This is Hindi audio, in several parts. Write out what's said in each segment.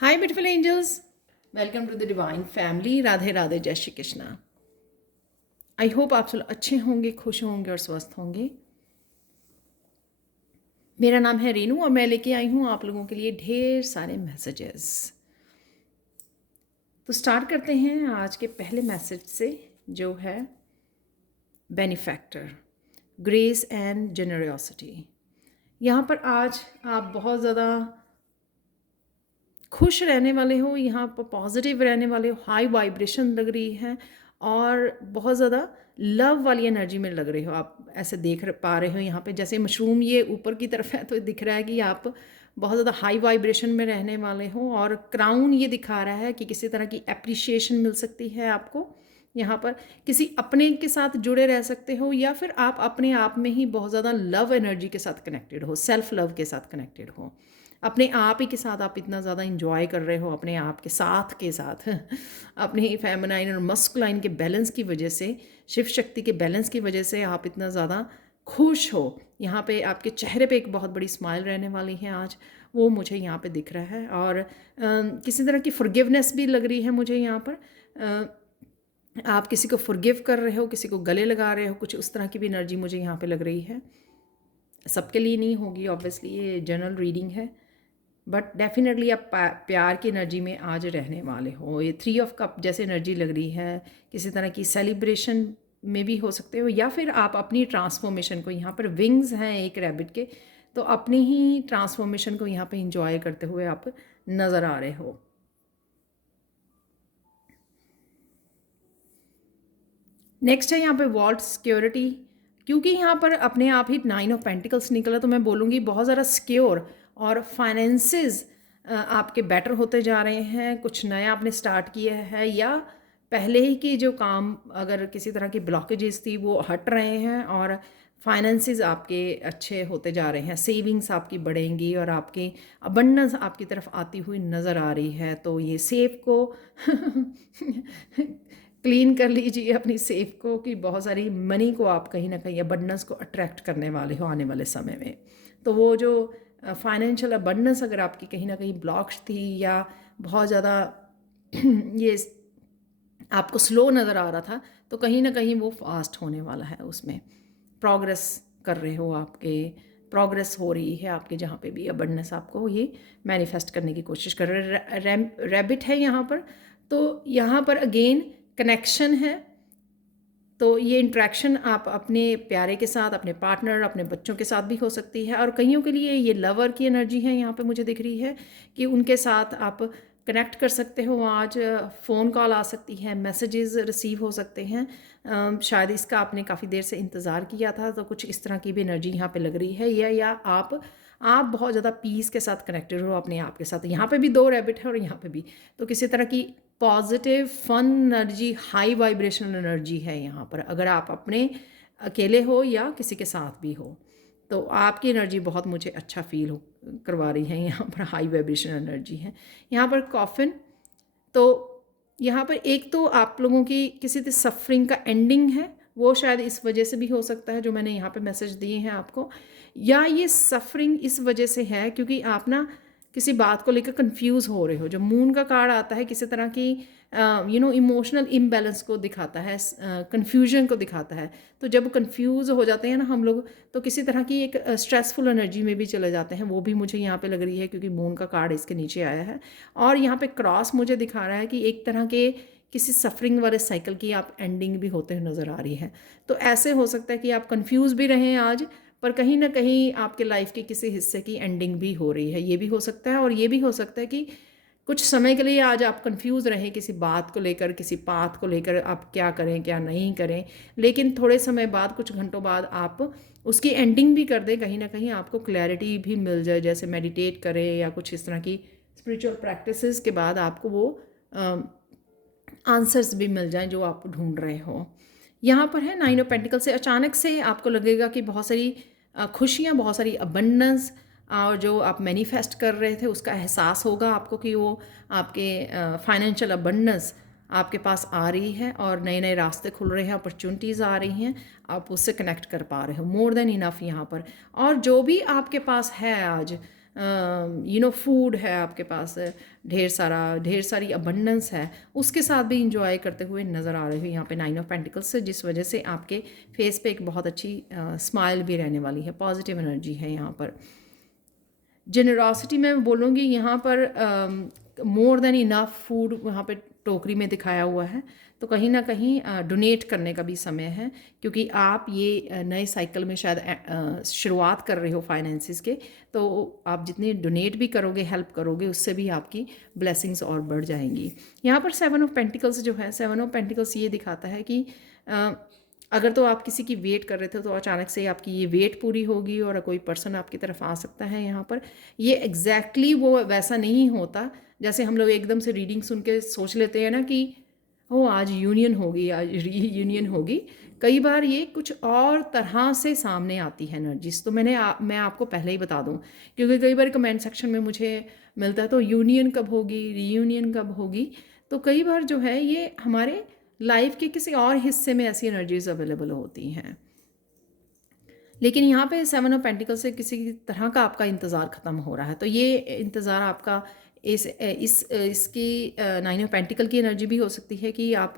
Hi beautiful angels, welcome to the divine family. Radhe Radhe, जय श्री कृष्णा। आई होप आप सब अच्छे होंगे, खुश होंगे और स्वस्थ होंगे। मेरा नाम है रेनू और मैं लेके आई हूँ आप लोगों के लिए ढेर सारे मैसेजेस। तो स्टार्ट करते हैं आज के पहले मैसेज से, जो है बेनिफैक्टर, ग्रेस एंड जेनरोसिटी। यहाँ पर आज आप बहुत ज़्यादा खुश रहने वाले हो, यहाँ पर पॉजिटिव रहने वाले हो, हाई वाइब्रेशन लग रही है और बहुत ज़्यादा लव वाली एनर्जी में लग रहे हो। आप ऐसे देख पा रहे हो यहाँ पे, जैसे मशरूम ये ऊपर की तरफ है तो दिख रहा है कि आप बहुत ज़्यादा हाई वाइब्रेशन में रहने वाले हो। और क्राउन ये दिखा रहा है कि किसी तरह की एप्रिशिएशन मिल सकती है आपको। यहाँ पर किसी अपने के साथ जुड़े रह सकते हो या फिर आप अपने आप में ही बहुत ज़्यादा लव एनर्जी के साथ कनेक्टेड हो, सेल्फ लव के साथ कनेक्टेड हो। अपने आप ही के साथ आप इतना ज़्यादा इंजॉय कर रहे हो, अपने आप के साथ अपने फेमिनाइन और मस्कुलाइन के बैलेंस की वजह से, शिव शक्ति के बैलेंस की वजह से आप इतना ज़्यादा खुश हो। यहाँ पे आपके चेहरे पे एक बहुत बड़ी स्माइल रहने वाली है आज, वो मुझे यहाँ पे दिख रहा है। और किसी तरह की फॉरगिवनेस भी लग रही है मुझे यहाँ पर। आप किसी को फॉरगिव कर रहे हो, किसी को गले लगा रहे हो, कुछ उस तरह की भी एनर्जी मुझे यहाँ पे लग रही है। सबके लिए नहीं होगी ऑब्वियसली, ये जनरल रीडिंग है, बट डेफिनेटली आप प्यार की एनर्जी में आज रहने वाले हो। ये 3 ऑफ कप जैसे एनर्जी लग रही है। किसी तरह की सेलिब्रेशन में भी हो सकते हो या फिर आप अपनी ट्रांसफॉर्मेशन को, यहाँ पर विंग्स हैं एक रैबिट के, तो अपनी ही ट्रांसफॉर्मेशन को यहाँ पे इंजॉय करते हुए आप नज़र आ रहे हो। नेक्स्ट है यहाँ पे वॉल्ट सिक्योरिटी। क्योंकि यहाँ पर अपने आप ही 9 ऑफ पेंटिकल्स निकला, तो मैं बोलूँगी बहुत ज़्यादा सिक्योर और फाइनेंसेस आपके बेटर होते जा रहे हैं। कुछ नया आपने स्टार्ट किया है या पहले ही की जो काम, अगर किसी तरह की ब्लॉकेजेस थी वो हट रहे हैं और फाइनेंसेस आपके अच्छे होते जा रहे हैं। सेविंग्स आपकी बढ़ेंगी और आपकी अबंडेंस आपकी तरफ आती हुई नज़र आ रही है। तो ये सेफ को क्लीन कर लीजिए, अपनी सेफ को, कि बहुत सारी मनी को आप कहीं ना कहीं अबंडेंस को अट्रैक्ट करने वाले हो आने वाले समय में। तो वो जो फाइनेंशियल अबंडेंस अगर आपकी कहीं ना कहीं ब्लॉक्स थी या बहुत ज़्यादा ये आपको स्लो नज़र आ रहा था, तो कहीं ना कहीं वो फास्ट होने वाला है। उसमें प्रोग्रेस कर रहे हो, आपके प्रोग्रेस हो रही है आपके, जहाँ पे भी अबंडेंस आपको ये मैनिफेस्ट करने की कोशिश कर रहे हैं। रैबिट है यहाँ पर, तो यहाँ पर अगेन कनेक्शन है। तो ये इंट्रैक्शन आप अपने प्यारे के साथ, अपने पार्टनर, अपने बच्चों के साथ भी हो सकती है। और कईयों के लिए ये लवर की एनर्जी है यहाँ पे मुझे दिख रही है कि उनके साथ आप कनेक्ट कर सकते हो। आज फ़ोन कॉल आ सकती है, मैसेजेस रिसीव हो सकते हैं। शायद इसका आपने काफ़ी देर से इंतज़ार किया था, तो कुछ इस तरह की भी एनर्जी यहाँ पे लग रही है। या आप बहुत ज़्यादा पीस के साथ कनेक्टेड हो अपने आप के साथ। यहाँ पे भी 2 रैबिट है और यहाँ पे भी, तो किसी तरह की positive fun energy, high vibrational energy है यहाँ पर। अगर आप अपने अकेले हो या किसी के साथ भी हो, तो आपकी एनर्जी बहुत मुझे अच्छा फील करवा रही है। यहाँ पर हाई वाइब्रेशनल एनर्जी है। यहाँ पर कॉफिन, तो यहाँ पर एक तो आप लोगों की किसी सफरिंग का एंडिंग है, वो शायद इस वजह से भी हो सकता है जो मैंने यहाँ पे मैसेज दिए हैं आपको। या ये सफरिंग इस वजह से है क्योंकि आप ना किसी बात को लेकर कंफ्यूज हो रहे हो। जब मून का कार्ड आता है किसी तरह की इमोशनल इम्बैलेंस को दिखाता है, कन्फ्यूजन को दिखाता है। तो जब कंफ्यूज हो जाते हैं ना हम लोग, तो किसी तरह की एक स्ट्रेसफुल एनर्जी में भी चले जाते हैं। वो भी मुझे यहाँ पे लग रही है क्योंकि मून का कार्ड इसके नीचे आया है। और यहाँ पे क्रॉस मुझे दिखा रहा है कि एक तरह के किसी सफरिंग वाले साइकिल की आप एंडिंग भी होते हुए नज़र आ रही है। तो ऐसे हो सकता है कि आप कंफ्यूज भी रहें आज, पर कहीं ना कहीं आपके लाइफ के किसी हिस्से की एंडिंग भी हो रही है। ये भी हो सकता है। और ये भी हो सकता है कि कुछ समय के लिए आज आप कंफ्यूज रहें किसी बात को लेकर, किसी पाथ को लेकर, आप क्या करें क्या नहीं करें। लेकिन थोड़े समय बाद, कुछ घंटों बाद आप उसकी एंडिंग भी कर दें, कहीं ना कहीं आपको क्लैरिटी भी मिल जाए। जैसे मेडिटेट करें या कुछ इस तरह की स्पिरिचुअल प्रैक्टिसेस के बाद आपको वो आंसर्स भी मिल जाएं जो आप ढूंढ रहे हो। यहाँ पर है 9 ऑफ पेंटिकल से अचानक से आपको लगेगा कि बहुत सारी खुशियाँ, बहुत सारी अबंडेंस, और जो आप मैनिफेस्ट कर रहे थे उसका एहसास होगा आपको कि वो आपके फाइनेंशियल अबंडेंस आपके पास आ रही है और नए नए रास्ते खुल रहे हैं, अपॉर्चुनिटीज़ आ रही हैं, आप उससे कनेक्ट कर पा रहे हो। मोर देन इनफ यहाँ पर। और जो भी आपके पास है आज, फूड है आपके पास, ढेर सारी अबंडेंस है, उसके साथ भी इंजॉय करते हुए नज़र आ रहे हो यहाँ पे 9 ऑफ पेंटिकल्स से, जिस वजह से आपके फेस पे एक बहुत अच्छी स्माइल भी रहने वाली है, पॉजिटिव एनर्जी है यहाँ पर। जेनरॉसिटी मैं बोलूँगी यहाँ पर मोर देन इनफ फूड वहाँ पे टोकरी में दिखाया हुआ है, तो कहीं ना कहीं डोनेट करने का भी समय है, क्योंकि आप ये नए साइकिल में शायद शुरुआत कर रहे हो फाइनेंसिस के, तो आप जितने डोनेट भी करोगे, हेल्प करोगे, उससे भी आपकी ब्लेसिंग्स और बढ़ जाएंगी। यहाँ पर 7 ऑफ पेंटिकल्स जो है, 7 ऑफ पेंटिकल्स ये दिखाता है कि अगर तो आप किसी की वेट कर रहे थे तो अचानक से आपकी ये वेट पूरी होगी और कोई पर्सन आपकी तरफ आ सकता है। यहाँ पर ये एग्जैक्टली वो वैसा नहीं होता जैसे हम लोग एकदम से रीडिंग सुन के सोच लेते हैं ना कि ओ आज यूनियन होगी, आज रीयूनियन होगी। कई बार ये कुछ और तरह से सामने आती है एनर्जीज, तो मैं आपको पहले ही बता दूं, क्योंकि कई बार कमेंट सेक्शन में मुझे मिलता है तो यूनियन कब होगी, रीयूनियन कब होगी। तो कई बार जो है ये हमारे लाइफ के किसी और हिस्से में ऐसी एनर्जीज अवेलेबल होती हैं, लेकिन यहाँ पे 7 ऑफ पेंटिकल से किसी तरह का आपका इंतज़ार ख़त्म हो रहा है। तो ये इंतज़ार आपका इसकी 9 ऑफ पेंटिकल की एनर्जी भी हो सकती है कि आप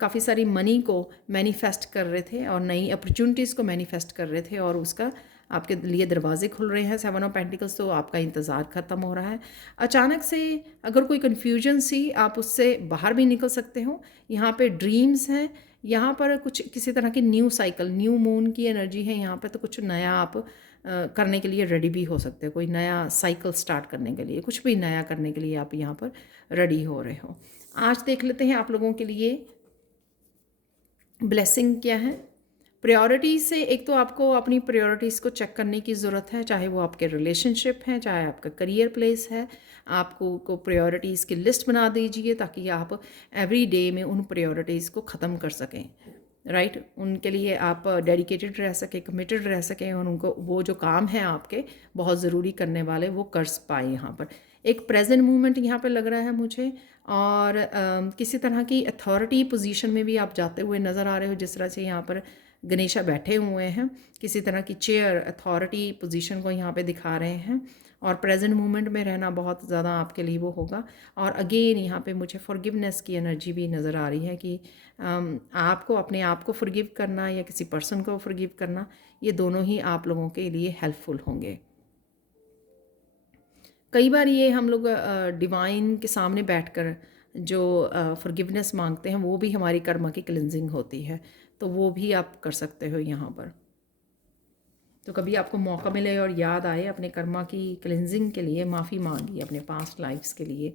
काफ़ी सारी मनी को मैनिफेस्ट कर रहे थे और नई अपॉर्चुनिटीज़ को मैनिफेस्ट कर रहे थे और उसका आपके लिए दरवाजे खुल रहे हैं। 7 ऑफ पेंटिकल्स, तो आपका इंतज़ार ख़त्म हो रहा है। अचानक से अगर कोई कन्फ्यूजन सी, आप उससे बाहर भी निकल सकते हो। यहाँ पे ड्रीम्स हैं, यहाँ पर कुछ किसी तरह की न्यू साइकिल, न्यू मून की एनर्जी है यहाँ पे, तो कुछ नया आप करने के लिए रेडी भी हो सकते हो। कोई नया साइकिल स्टार्ट करने के लिए, कुछ भी नया करने के लिए आप यहाँ पर रेडी हो रहे हो। आज देख लेते हैं आप लोगों के लिए ब्लेसिंग क्या है। प्रायोरिटीज़ से एक तो आपको अपनी प्रायोरिटीज़ को चेक करने की ज़रूरत है, चाहे वो आपके रिलेशनशिप हैं, चाहे आपका करियर प्लेस है। आपको प्रायोरिटीज़ की लिस्ट बना दीजिए ताकि आप एवरी डे में उन प्रायोरिटीज़ को ख़त्म कर सकें, राइट। उनके लिए आप डेडिकेटेड रह सकें, कमिटेड रह सकें और उनको वो जो काम है आपके बहुत ज़रूरी करने वाले वो कर पाए। यहाँ पर एक प्रेजेंट मूवमेंट यहाँ पे लग रहा है मुझे, और किसी तरह की अथॉरिटी पोजीशन में भी आप जाते हुए नज़र आ रहे हो। जिस तरह से यहाँ पर गणेशा बैठे हुए हैं, किसी तरह की चेयर अथॉरिटी पोजीशन को यहाँ पे दिखा रहे हैं, और प्रेजेंट मोमेंट में रहना बहुत ज़्यादा आपके लिए वो होगा। और अगेन यहाँ पे मुझे फॉरगिवनेस की एनर्जी भी नज़र आ रही है कि आपको अपने आप को फॉरगिव करना या किसी पर्सन को फॉरगिव करना, ये दोनों ही आप लोगों के लिए हेल्पफुल होंगे। कई बार ये हम लोग डिवाइन के सामने बैठकर जो फॉरगिवनेस मांगते हैं वो भी हमारी कर्मा की क्लिनजिंग होती है, तो वो भी आप कर सकते हो यहाँ पर। तो कभी आपको मौका मिले और याद आए अपने कर्मा की क्लिनजिंग के लिए, माफ़ी मांगी अपने पास्ट लाइफ्स के लिए,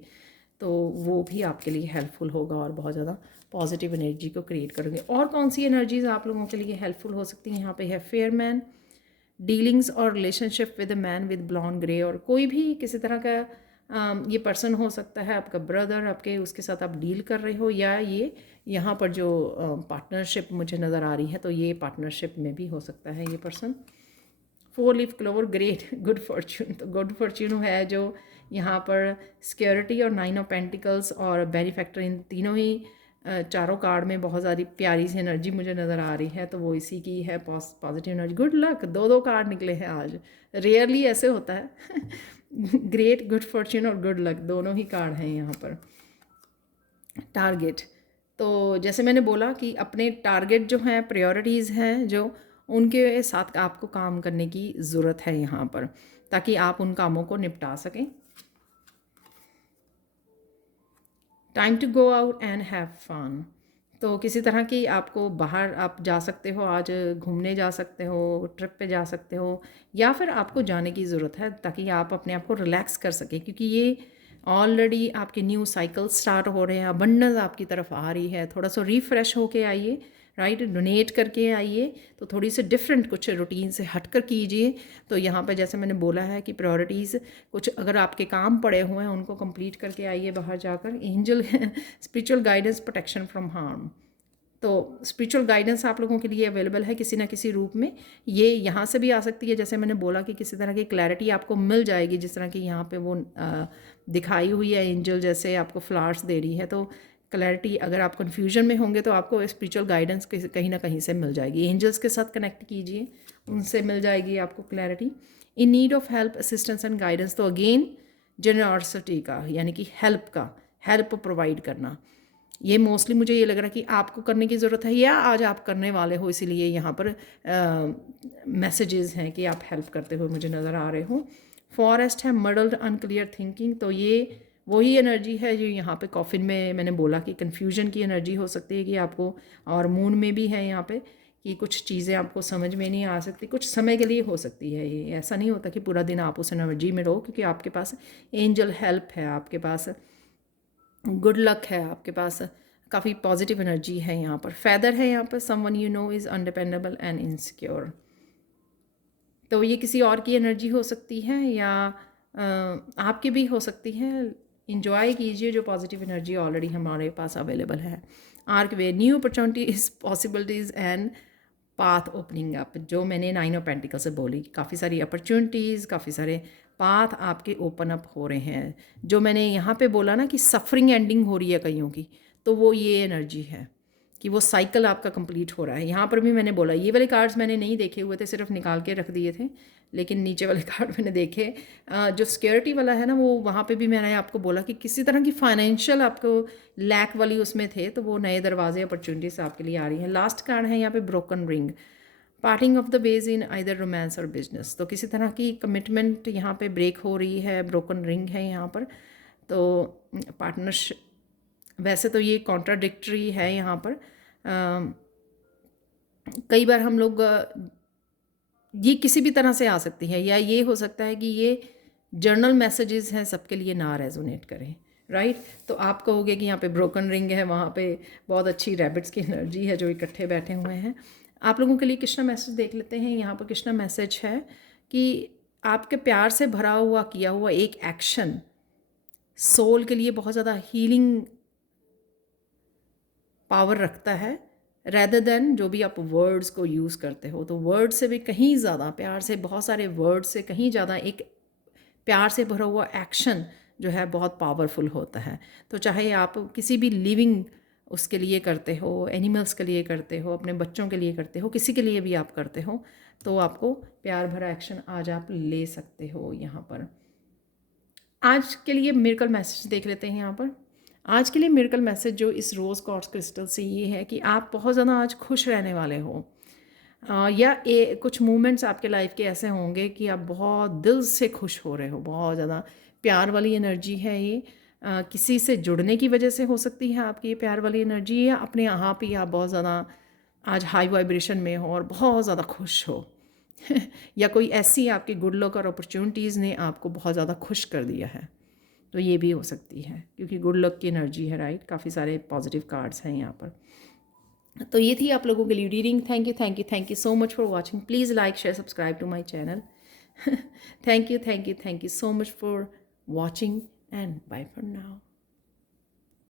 तो वो भी आपके लिए हेल्पफुल होगा और बहुत ज़्यादा पॉजिटिव एनर्जी को क्रिएट करेंगे। और कौन सी एनर्जीज़ आप लोगों के लिए हेल्पफुल हो सकती हैं, यहाँ पे है फेयर मैन, डीलिंग्स और relationship with a man with blond grey, और कोई भी किसी तरह का ये पर्सन हो सकता है, आपका ब्रदर, आपके उसके साथ आप डील कर रहे हो, या ये यहाँ पर जो पार्टनरशिप मुझे नज़र आ रही है, तो ये पार्टनरशिप में भी हो सकता है ये person. 4 leaf clover, great good Fortune, तो गुड फॉर्च्यून है जो यहाँ पर सिक्योरिटी और 9 ऑफ पेंटिकल्स और बेनिफैक्टर, इन तीनों ही चारों कार्ड में बहुत सारी प्यारी सी एनर्जी मुझे नज़र आ रही है, तो वो इसी की है पॉजिटिव एनर्जी। गुड लक, दो कार्ड निकले हैं आज, रेयरली ऐसे होता है। ग्रेट, गुड फॉर्च्यून और गुड लक दोनों ही कार्ड हैं यहाँ पर। टारगेट, तो जैसे मैंने बोला कि अपने टारगेट जो हैं, प्रायोरिटीज़ हैं जो, उनके साथ आपको काम करने की ज़रूरत है यहाँ पर, ताकि आप उन कामों को निपटा सकें। Time to go out and have fun, तो किसी तरह की आपको बाहर आप जा सकते हो, आज घूमने जा सकते हो, ट्रिप पे जा सकते हो, या फिर आपको जाने की ज़रूरत है ताकि आप अपने आप को रिलैक्स कर सकें, क्योंकि ये ऑलरेडी आपके न्यू साइकिल स्टार्ट हो रहे हैं, अबंडेंस आपकी तरफ आ रही है। थोड़ा सा रिफ़्रेश होके आइए, राइट, डोनेट करके आइए, तो थोड़ी सी डिफरेंट कुछ रूटीन से हट कर कीजिए। तो यहाँ पे जैसे मैंने बोला है कि प्रायोरिटीज़ कुछ अगर आपके काम पड़े हुए हैं उनको कंप्लीट करके आइए बाहर जाकर। Angel spiritual guidance, protection from harm, तो स्पिरिचुअल गाइडेंस आप लोगों के लिए अवेलेबल है किसी ना किसी रूप में। ये यहाँ से भी आ सकती है, जैसे मैंने बोला कि किसी तरह की क्लैरिटी आपको मिल जाएगी, जिस तरह की यहाँ पे वो दिखाई हुई है एंजल, जैसे आपको फ्लावर्स दे रही है, तो क्लैरिटी, अगर आप कन्फ्यूजन में होंगे तो आपको स्पिरिचुअल गाइडेंस कहीं ना कहीं से मिल जाएगी। एंजल्स के साथ कनेक्ट कीजिए, उनसे मिल जाएगी आपको clarity. In need of help, assistance and guidance, तो अगेन जनरॉसिटी का, यानी कि हेल्प का, हेल्प प्रोवाइड करना, ये मोस्टली मुझे ये लग रहा है कि आपको करने की ज़रूरत है या आज आप करने वाले हो, इसीलिए यहाँ पर मैसेजेस हैं कि आप हेल्प करते हुए मुझे नज़र आ रहे हो। फॉरेस्ट है, मडल्ड अनक्लियर थिंकिंग, तो ये वही एनर्जी है जो यहाँ पे कॉफिन में मैंने बोला कि कन्फ्यूजन की एनर्जी हो सकती है कि आपको, और मून में भी है यहाँ पे कि कुछ चीज़ें आपको समझ में नहीं आ सकती, कुछ समय के लिए हो सकती है। ये ऐसा नहीं होता कि पूरा दिन आप उस एनर्जी में रहो, क्योंकि आपके पास एंजल हेल्प है, आपके पास गुड लक है, आपके पास काफ़ी पॉजिटिव एनर्जी है। यहाँ पर फैदर है, यहाँ पर someone you know is undependable and insecure, तो ये किसी और की एनर्जी हो सकती है या आपकी भी हो सकती है। इंजॉय कीजिए जो पॉजिटिव एनर्जी ऑलरेडी हमारे पास अवेलेबल है। Arc way, new opportunities, possibilities and path opening up, जो मैंने 9 ऑफ पेंटिकल से बोली, काफ़ी सारी अपॉर्चुनिटीज़, काफ़ी सारे पाथ आपके ओपन अप हो रहे हैं। जो मैंने यहाँ पे बोला ना कि सफरिंग एंडिंग हो रही है कईयों की, तो वो ये एनर्जी है कि वो साइकिल आपका कंप्लीट हो रहा है। यहाँ पर भी मैंने बोला, ये वाले कार्ड्स मैंने नहीं देखे हुए थे, सिर्फ निकाल के रख दिए थे, लेकिन नीचे वाले कार्ड मैंने देखे। जो सिक्योरिटी वाला है ना, वो वहाँ पे भी मैंने आपको बोला कि किसी तरह की फाइनेंशियल आपको लैक वाली उसमें थे, तो वो नए दरवाजे अपॉर्चुनिटीज़ आपके लिए आ रही हैं। लास्ट कार्ड है यहाँ पे broken ring, parting of the ways in either romance और बिजनेस, तो किसी तरह की कमिटमेंट यहाँ पे ब्रेक हो रही है। ब्रोकन रिंग है यहाँ पर, तो पार्टनरशिप, वैसे तो ये कॉन्ट्राडिक्टरी है यहाँ पर। कई बार हम लोग ये किसी भी तरह से आ सकती है, या ये हो सकता है कि ये जर्नल मैसेजेस हैं, सबके लिए ना रेजोनेट करें, राइट। तो आप कहोगे कि यहाँ पे ब्रोकन रिंग है, वहाँ पे बहुत अच्छी रैबिट्स की एनर्जी है जो इकट्ठे बैठे हुए हैं। आप लोगों के लिए कृष्णा मैसेज देख लेते हैं। यहाँ पर कृष्णा मैसेज है कि आपके प्यार से भरा हुआ किया हुआ एक एक्शन सोल के लिए बहुत ज़्यादा हीलिंग पावर रखता है, रैदर देन जो भी आप वर्ड्स को यूज़ करते हो। तो वर्ड से भी कहीं ज़्यादा, प्यार से, बहुत सारे वर्ड से कहीं ज़्यादा एक प्यार से भरा हुआ एक्शन जो है बहुत पावरफुल होता है। तो चाहे आप किसी भी लिविंग उसके लिए करते हो, एनिमल्स के लिए करते हो, अपने बच्चों के लिए करते हो, किसी के लिए भी आप करते हो, तो आपको प्यार भरा एक्शन आज आप ले सकते हो। यहाँ पर आज के लिए मिरेकल मैसेज देख लेते हैं। यहाँ पर आज के लिए मिरेकल मैसेज जो इस रोज़ क्वार्ट्ज क्रिस्टल से ये है कि आप बहुत ज़्यादा आज खुश रहने वाले हो, या कुछ मोमेंट्स आपके लाइफ के ऐसे होंगे कि आप बहुत दिल से खुश हो रहे हो, बहुत ज़्यादा प्यार वाली एनर्जी है ये। किसी से जुड़ने की वजह से हो सकती है आपकी ये प्यार वाली एनर्जी, या अपने आप ही आप बहुत ज़्यादा आज हाई वाइब्रेशन में हो और बहुत ज़्यादा खुश हो या कोई ऐसी आपकी गुड लक और अपॉर्चुनिटीज़ ने आपको बहुत ज़्यादा खुश कर दिया है, तो ये भी हो सकती है, क्योंकि गुड लक की एनर्जी है, राइट। काफ़ी सारे पॉजिटिव कार्ड्स हैं यहाँ पर। तो ये थी आप लोगों के लिए reading. Thank you so much for watching. Please like, share, subscribe to my channel. Thank you so much for watching and bye for now.